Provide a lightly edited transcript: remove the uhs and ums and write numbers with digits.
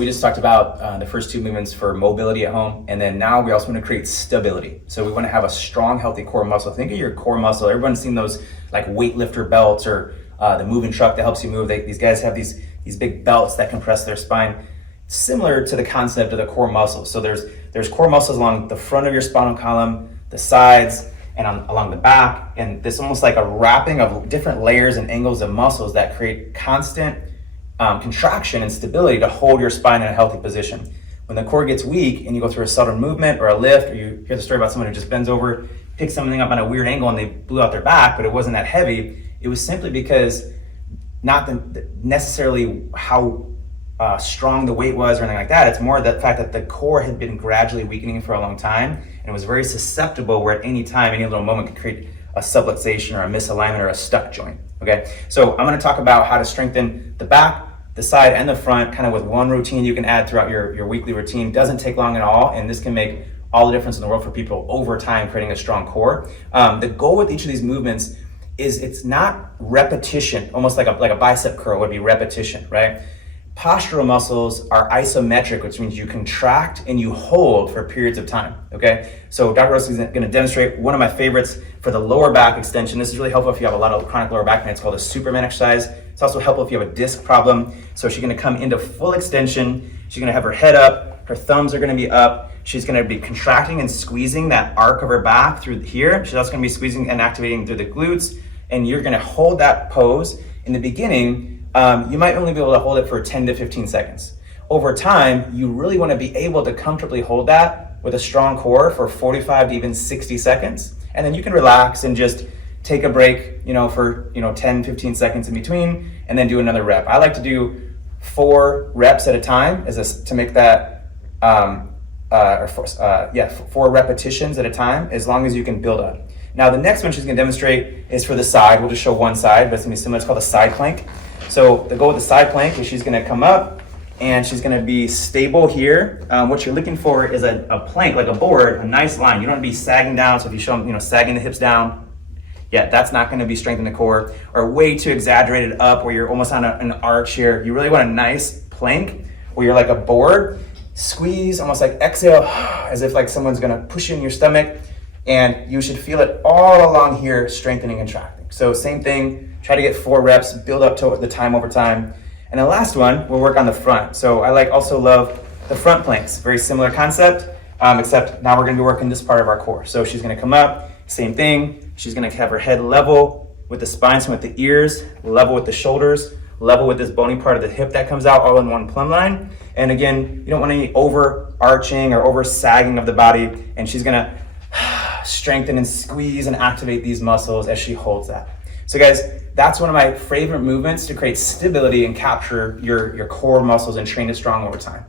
We just talked about the first two movements for mobility at home, and then now we also want to create stability. So we want to have a strong, healthy core muscle. Think of your core muscle. Everyone's seen those like weightlifter belts or the moving truck that helps you move. These guys have these big belts that compress their spine. Similar to the concept of the core muscles. So there's core muscles along the front of your spinal column, the sides, and along the back, and this almost like a wrapping of different layers and angles of muscles that create constant contraction and stability to hold your spine in a healthy position. When the core gets weak and you go through a sudden movement or a lift, or you hear the story about someone who just bends over, picks something up on a weird angle and they blew out their back, but it wasn't that heavy, it was simply because not necessarily how strong the weight was or anything like that. It's more the fact that the core had been gradually weakening for a long time and it was very susceptible where at any time, any little moment could create a subluxation or a misalignment or a stuck joint, okay? So I'm gonna talk about how to strengthen the back, the side, and the front, kind of with one routine you can add throughout your weekly routine. Doesn't take long at all, and this can make all the difference in the world for people over time, creating a strong core. The goal with each of these movements is it's not repetition, almost like a bicep curl would be repetition, right? Postural muscles are isometric, which means you contract and you hold for periods of time, okay? So Dr. Rose is gonna demonstrate one of my favorites for the lower back extension. This is really helpful if you have a lot of chronic lower back pain. It's called a Superman exercise. It's also helpful if you have a disc problem. So she's gonna come into full extension. She's gonna have her head up, her thumbs are gonna be up. She's gonna be contracting and squeezing that arc of her back through here. She's also gonna be squeezing and activating through the glutes. And you're gonna hold that pose. In the beginning, you might only be able to hold it for 10 to 15 seconds. Over time, you really want to be able to comfortably hold that with a strong core for 45 to even 60 seconds. And then you can relax and just take a break, for 10, 15 seconds in between, and then do another rep. I like to do 4 reps at a time to make that, 4 repetitions at a time, as long as you can build up. Now, the next one she's going to demonstrate is for the side. We'll just show one side, but it's going to be similar. It's called a side plank. So the goal with the side plank is she's going to come up and she's going to be stable here. What you're looking for is a plank, like a board, a nice line. You don't want to be sagging down. So if you show them, sagging the hips down, that's not going to be strengthening the core, or way too exaggerated up where you're almost on an arch here. You really want a nice plank where you're like a board. Squeeze, almost like exhale, as if like someone's going to push you in your stomach. And you should feel it all along here, strengthening and contracting. So same thing, try to get 4 reps, build up to the time over time. And the last one, we'll work on the front. So I also love the front planks. Very similar concept, except now we're gonna be working this part of our core. So she's gonna come up, same thing. She's gonna have her head level with the spine, so with the ears, level with the shoulders, level with this bony part of the hip that comes out all in one plumb line. And again, you don't want any overarching or over sagging of the body. And she's gonna strengthen and squeeze and activate these muscles as she holds that. So guys, that's one of my favorite movements to create stability and capture your core muscles and train it strong over time.